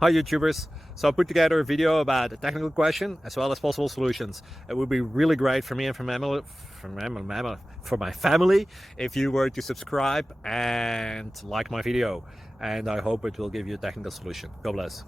Hi YouTubers! So I put together a video about a technical question as well as possible solutions. It would be really great for me and for my family if you were to subscribe and like my video, and I hope it will give you a technical solution. God bless.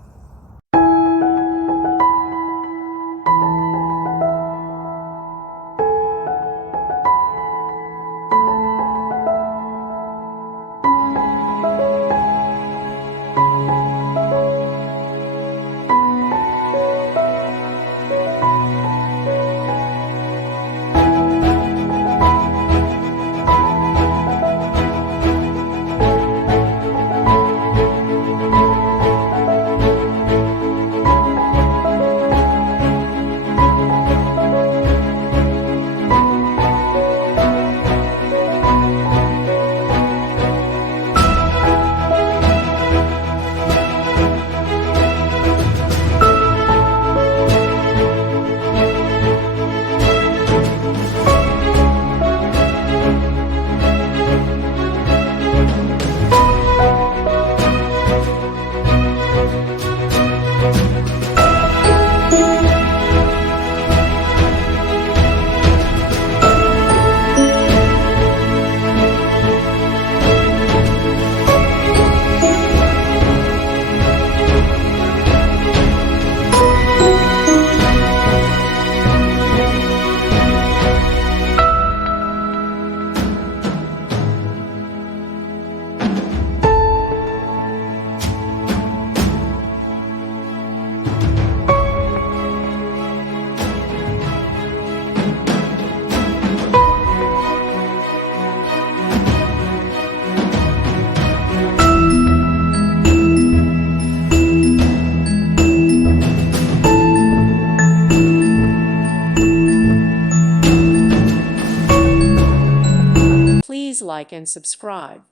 Please like and subscribe.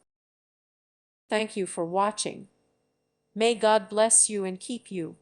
Thank you for watching. May God bless you and keep you.